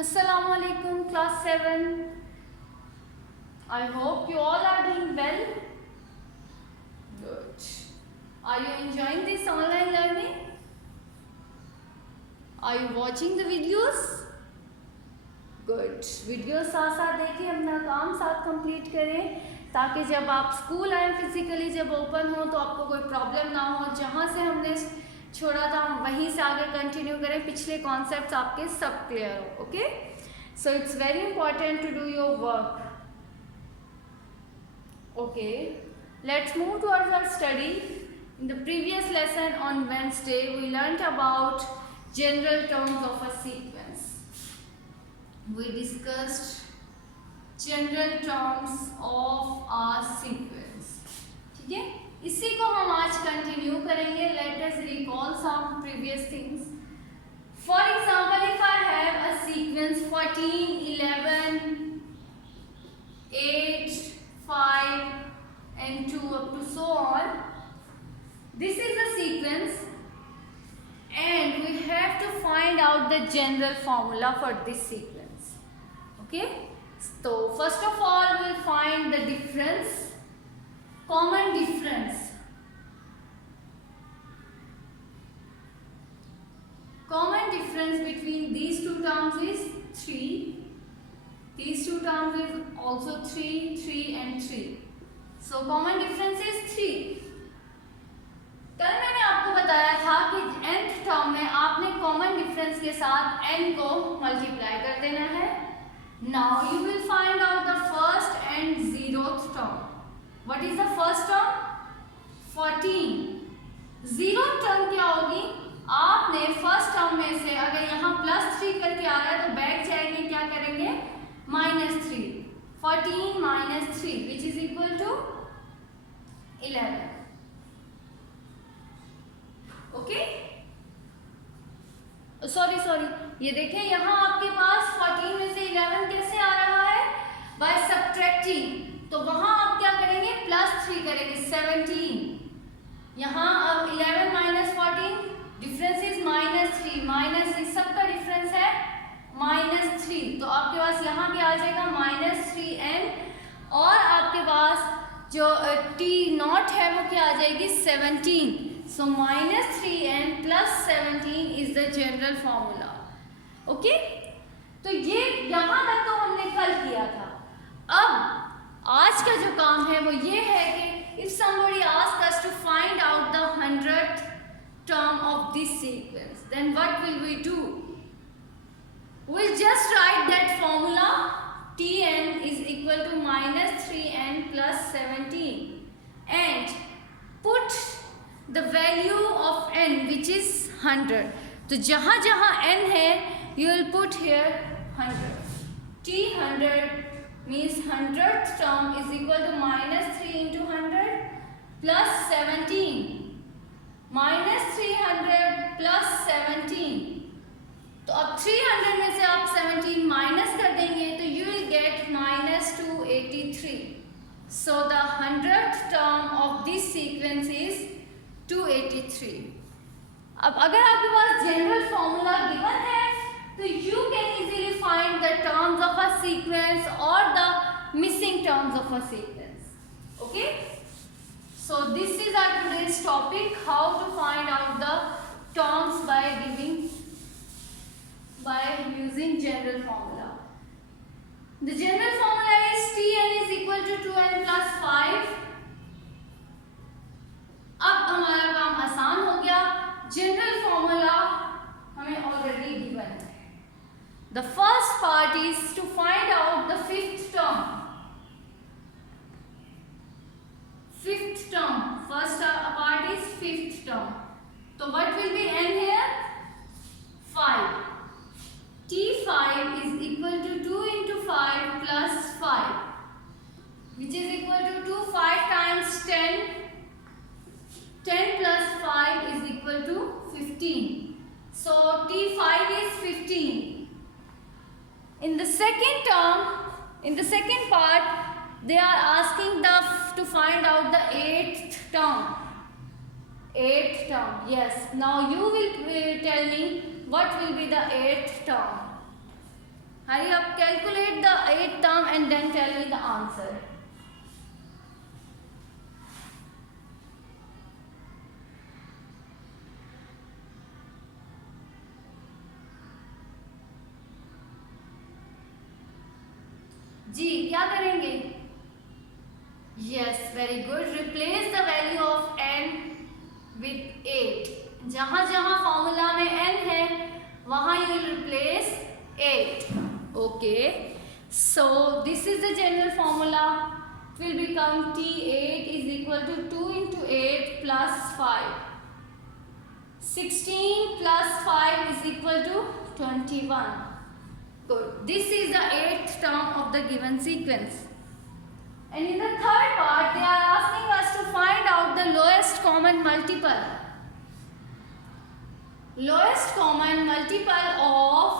Assalamu alaikum, class 7. I hope you all are doing well. Good. Are you enjoying this online learning? Are you watching the videos? Good. Video साथ साथ देखिए, अपना काम साथ complete करें ताकि जब आप स्कूल आए फिजिकली जब ओपन हो तो आपको कोई प्रॉब्लम ना हो। जहाँ से हमने छोड़ा था हम वहीं से आगे कंटिन्यू करें, पिछले कॉन्सेप्ट्स आपके सब क्लियर हो। Okay, so it's very important to do your work. Okay, let's move towards our study. In the previous lesson on Wednesday, we learnt about general terms of a sequence. We discussed general terms of a sequence. ठीक है, इसी को हम आज continue करेंगे. Let us recall some previous things. For example, if I have a sequence 14, 11, 8, 5 and 2 up to so on. This is the sequence and we have to find out the general formula for this sequence. Okay, so first of all we will find the difference, common difference. Common difference between these two terms is 3. These two terms is also 3, 3 and 3. So common difference is 3. कल मैंने आपको बताया था कि nth term में आपने common difference के साथ n को मल्टीप्लाई कर देना है. Now you will find out the first and 0th term. What is the first term? 14. 0th term क्या होगी? आपने फर्स्ट टर्म में से अगर यहाँ +3 करके आ रहा है तो बैक जाएंगे, क्या करेंगे? -3. 14 - 3 which is equal to 11. Okay, sorry ये देखें, यहाँ आपके पास 14 में से 11 कैसे आ रहा है? By subtracting. तो वहां आप क्या करेंगे? +3 करेंगे, 17. यहाँ अब 11 - 14 डिफरेंस इज -3 इस सब का डिफरेंस है -3. तो आपके पास यहाँ पे आ जाएगा -3n और आपके पास जो T0 है वो क्या आ जाएगी? 17. So -3n + 17 is the general formula. Okay, तो ये यहाँ तक तो हमने कल किया था. अब आज का जो काम है वो ये है कि if somebody asks us to find out the 100th term of this sequence, then what will we do? We'll just write that formula. Tn is equal to -3n + 17 and put the value of n which is 100. तो जहाँ जहाँ n है you will put here 100. T100 means 100th term is equal to -3 into 100 plus 17. -300 plus 17. तो अब 300 में से आप 17 minus कर देंगे तो you will get -283. So the 100th term of this sequence is 283. अब अगर आपके पास जनरल फॉर्मूला गिवन है तो you can easily find the terms of a sequence or the missing terms of a sequence. Okay, so this is our today's topic, how to find out the terms by using general formula. The general formula is Tn is equal to 2n plus 5. अब हमारा काम आसान हो गया. General formula हमें already given है. The first part is to find out the fifth term. Fifth term, first part is fifth term. तो what will be n here? 5. T5 is equal to 2 into 5 plus 5 which is equal to 2. 5 times 10. 10 plus 5 is equal to 15. So T5 is 15. In the second term, in the second part, they are asking to find out the 8th term. 8th term, yes. Now you will tell me what will be the 8th term. and then tell me the answer. जी क्या करेंगे? Yes very good. Replace the value of n with 8. जहां जहां formula में n है वहां you will replace 8. Okay, so this is the general formula. It will become T8 is equal to 2 into 8 plus 5. 16 plus 5 is equal to 21. Good. This is the 8th term of the given sequence. And in the third part, they are asking us to find out the lowest common multiple. Lowest common multiple of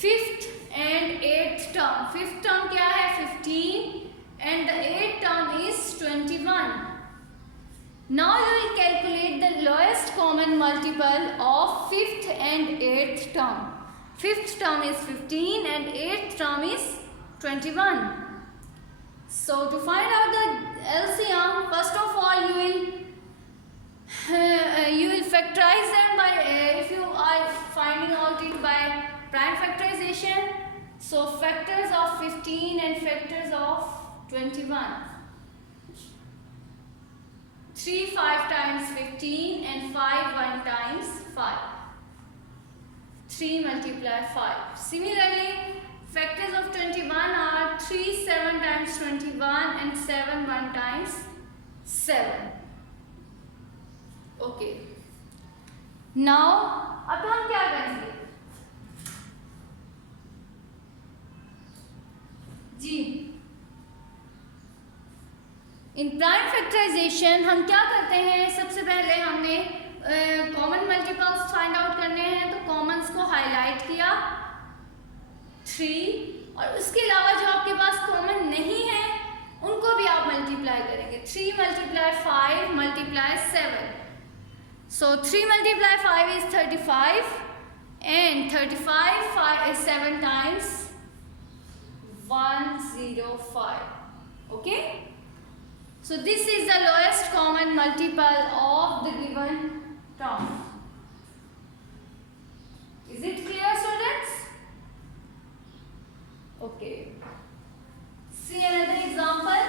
5th and 8th term. 5th term क्या है? 15 and the 8th term is 21. Now you will calculate the lowest common multiple of 5th and 8th term. 5th term is 15 and 8th term is 21. So to find out the LCM, first of all you will factorize them by if you are finding out it by prime factorization. So factors of 15 and factors of 21. 3 5 times 15 and 5 1 times 5. 3 multiply 5. Similarly, factors of 21 are 3 7 times 21 and 7 1 times 7. Okay. Now, अब हम क्या करेंगे? जी, इन prime factorisation हम क्या करते हैं? सबसे पहले हमने कॉमन मल्टीपल्स फाइंड आउट करने हैं, तो कॉमन्स को हाईलाइट किया 3, और उसके अलावा जो आपके पास कॉमन नहीं है उनको भी आप मल्टीप्लाई करेंगे. 3 multiply 5 multiply 7. So 3 multiply 5 is 35 and 35 5 is 7 times 105. Okay. So this is the lowest common multiple of the given term. Is it clear, students? Okay. See another example.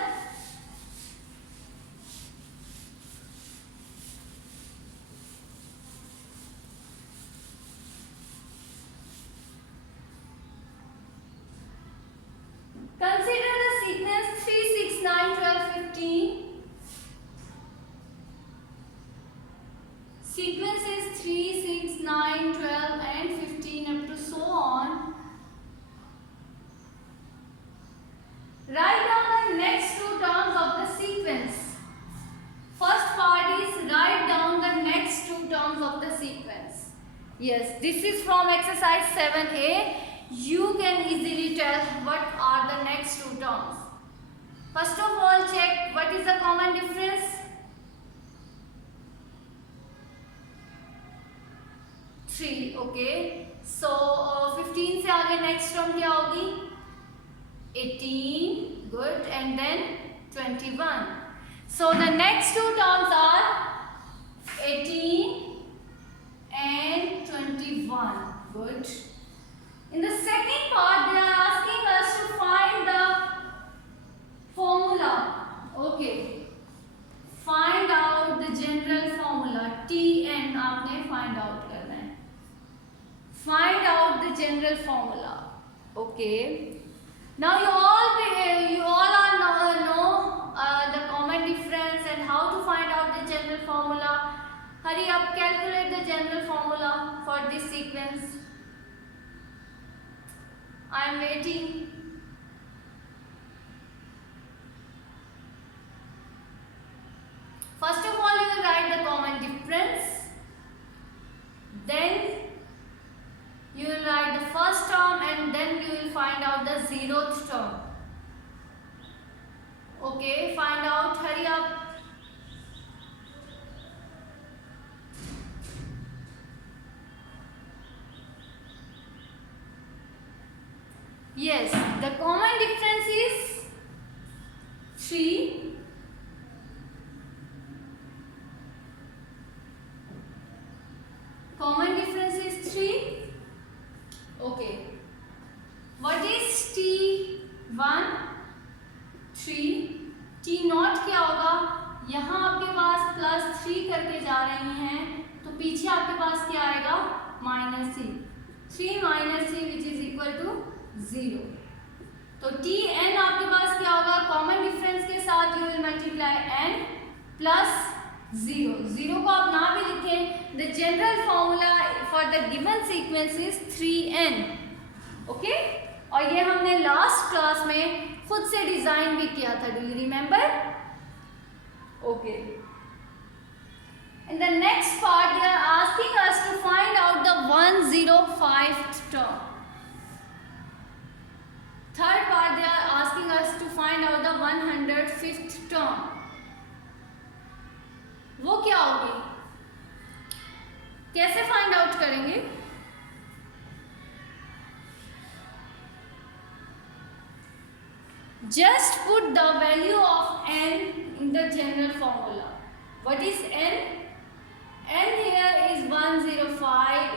Consider the sequence 3 6 9 12 15. Sequence is 3 6 9 12 and 15 up to so on. Write down the next 2 terms of the sequence. First part is write down the next 2 terms of the sequence. Yes, this is from exercise 7a. You can easily tell what are the next 2 terms. First of all, check what is the common difference. 3. Okay. So 15 से आगे next term क्या होगी? 18. Good. And then 21. So the next 2 terms are 18 and 21. Good. In the second part, they are asking us to find the formula. Okay. Find out the general formula. Tn आपने find out करना है. Find out the general formula. Okay. Now you all know the common difference and how to find out the general formula. Hurry up, calculate the general formula for this sequence. I am waiting. First of all, you will write the common difference. Then you will write the first term and then you will find out the 0th term. Okay, find out. Hurry up. Yes, the common difference is 3. Common difference is 3. Okay. What is T1? 3. T0 क्या होगा? यहाँ आपके पास +3 करके जा रही हैं, तो पीछे आपके पास क्या आएगा? -3. 3 - 3 विच इज इक्वल टू 0. तो Tn आपके पास क्या होगा? कॉमन डिफरेंस के साथ you will multiply n plus 0. 0 को आप ना भी लिखें, the general formula for the given sequence is 3n. Okay, और ये हमने लास्ट क्लास में खुद से डिजाइन भी किया था. Do you remember? Okay. In the next part, they are asking us to find out the 105th term. Third part, they are asking us to find out the 105th term. वो क्या होगी? कैसे find out करेंगे? Just put the value of n in the general formula. What is n? N here is 105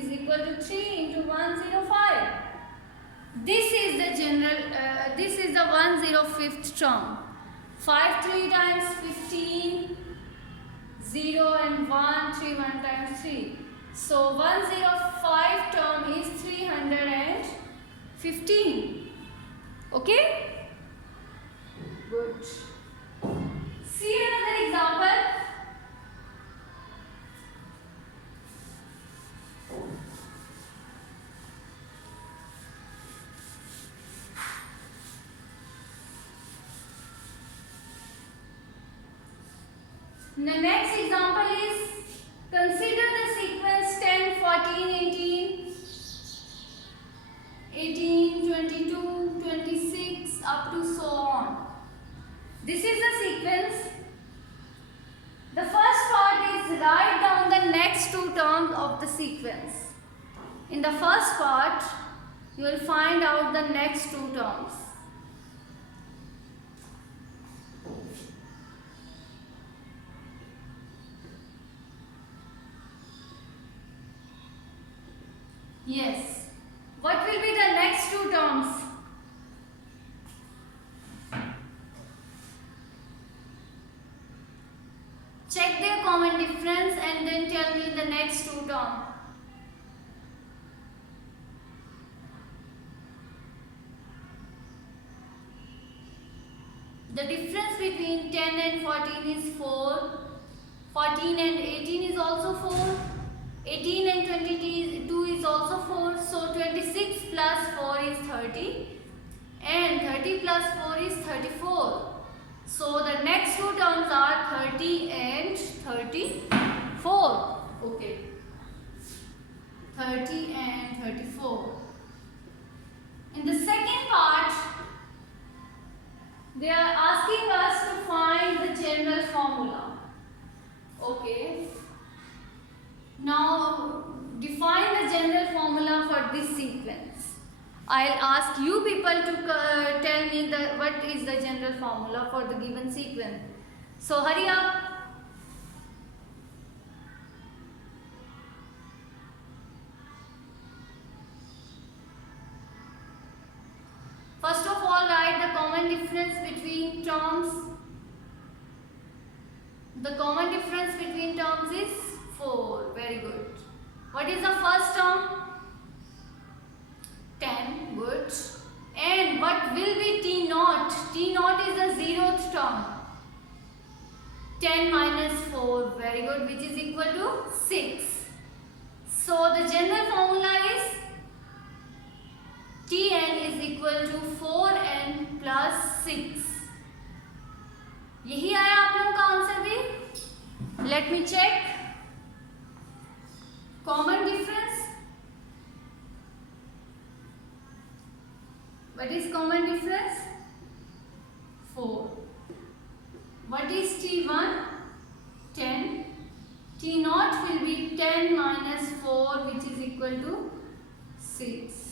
is equal to 3 into 105. This is the general. This is the 105th term. 5 3 times 15. 0 and 1, 3 1 times 3. So 105 term is 315. Okay? Good. See another example. The next example is, consider the sequence 10, 14, 18, 18, 22, 26 up to so on. This is the sequence. The first part is write down the next 2 terms of the sequence. In the first part, you will find out the next 2 terms. Yes. What will be the next 2 terms? Check their common difference and then tell me the next 2 terms. The difference between 10 and 14 is 4. 14 and 18 is also 4. 18 and 22 is also 4. So 26 plus 4 is 30. And 30 plus 4 is 34. So the next 2 terms are 30 and 34. Okay. 30 and 34. In the second part, they are asking us to find the general formula. Okay. Now define the general formula for this sequence. I'll ask you people to tell me what is the general formula for the given sequence. So hurry up. First of all, write the common difference between terms. The common difference between terms is 4. Very good. What is the first term? 10. Good. And what will be T0? T0 is the 0th term. 10 minus 4. Very good. Which is equal to 6. So the general formula is Tn is equal to 4n plus 6. यही आया आप लोगों का answer भी? Let me check. Common difference. What is common difference? 4. What is T1? 10. T0 will be 10 minus 4, which is equal to 6.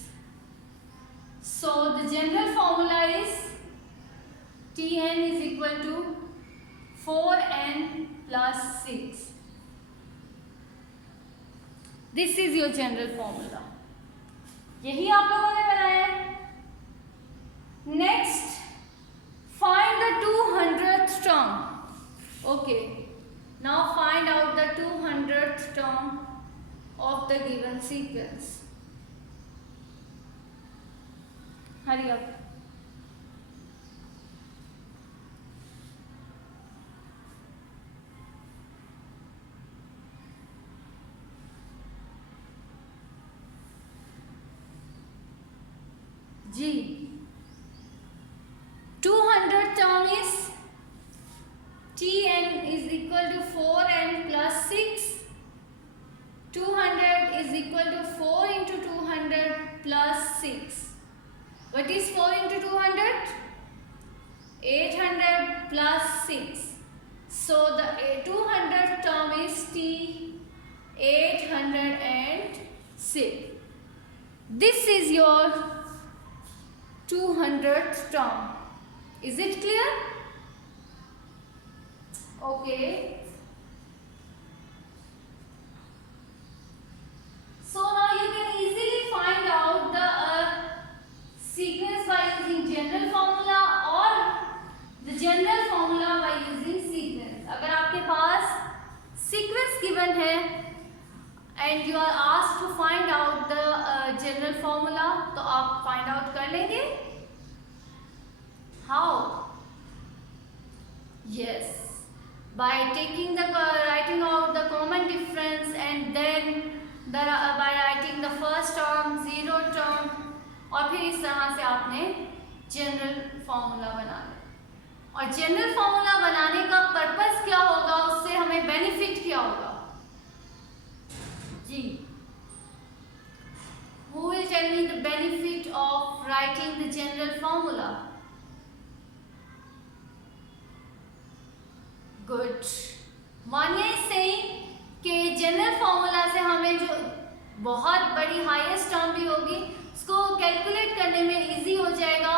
So general formula is Tn is equal to 4n plus 6. This is your general formula. यही आप लोगों ने बनाया है. Next, find the 200th term. Okay. Now find out the 200th term of the given sequence. Hurry up. G. 200th term is Tn is equal to 4n plus 6. 200 is equal to 4 into 200 plus 6. What is 4 into 200? 800 plus 6. So the 200th term is T 806. This is your 200th term. Is it clear? Okay. So now you can easily find out the sequence by using general formula or the general formula by using sequence. अगर आपके पास sequence given है and you are asked to find out the general formula, तो आप find out कर लेंगे. How? Yes, by taking the writing out the common difference and then by writing the first term, zero term, और फिर इस तरह से आपने जनरल फॉर्मूला बना लिया. और जनरल फॉर्मूला बनाने का पर्पस क्या होगा, उससे हमें बेनिफिट क्या होगा? जी, who will tell me the benefit of writing the general formula? Good. Vanya is saying कि जनरल फॉर्मूला से हमें जो बहुत बड़ी हाईएस्ट टर्म भी होगी उसको कैलकुलेट करने में इजी हो जाएगा.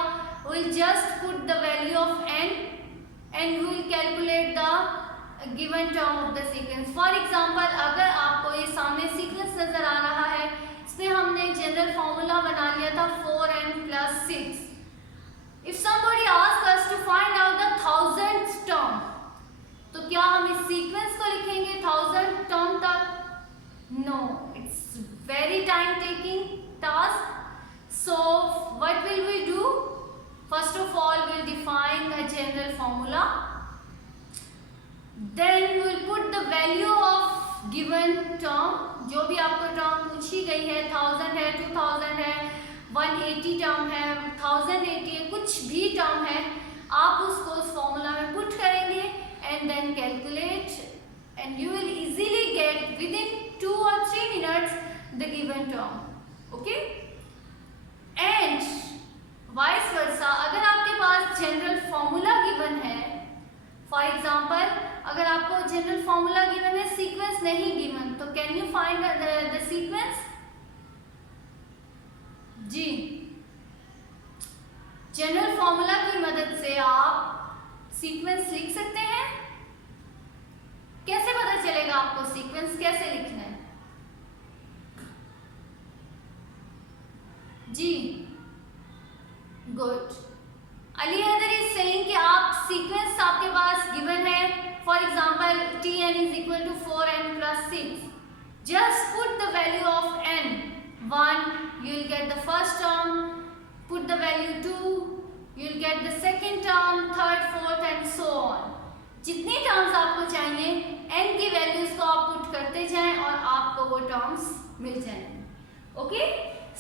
We'll just put the value of n and we will calculate the given term of the sequence. For example, अगर आपको ये सामने सीक्वेंस नजर आ रहा है, इसमें हमने जनरल फॉर्मूला बना लिया था 4n plus 6. If somebody asks us to find out the 1000th term, तो क्या हम इस सीक्वेंस को लिखेंगे 1000 टर्म तक? No, it's very time taking task. So what will we do? First of all will define the general formula, then will put the value of given term. जो भी आपको टर्म पूछी गई है, 1000 है, 2000 है, 180 टर्म है, 1080 है, कुछ भी टर्म है, आप उसको उस फॉर्मूला में पुट करेंगे and then calculate and you will easily get within 2 or 3 minutes the given term. Okay? And vice versa, अगर आपके पास general formula given है, for example अगर आपको general formula given है, sequence नहीं given, तो can you find the sequence? Ji, general formula की मदद से आप सीक्वेंस लिख सकते हैं. कैसे पता चलेगा आपको सीक्वेंस कैसे लिखना है? जी, good. Ali Haider is saying कि आप सीक्वेंस आपके पास गिवन है, for example Tn is equal to 4n plus 6. Just put the value of n. 1, you will get the first term. Put the value 2. You will get the second term, third, fourth and so on. जितनी terms आपको चाहिए n की values को आप put करते जाएं और आपको वो टर्म्स मिल जाएंगे. Okay,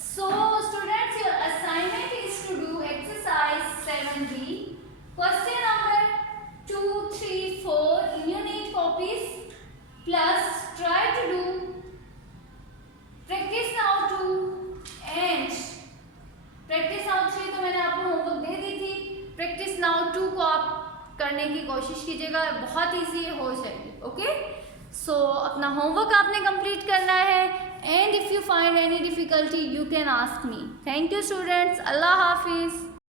so students, your assignment is to do exercise 7b, question number 2, 3, 4 in your neat copies, plus try to do practice now 2 and practice now 3 तो मैंने आपको होमवर्क दे दी थी. प्रैक्टिस नाउ 2 को आप करने की कोशिश कीजिएगा, बहुत इजी हो जाएगी. ओके, सो अपना होमवर्क आपने कंप्लीट करना है and if you find any difficulty you can ask me. Thank you students. Allah Hafiz.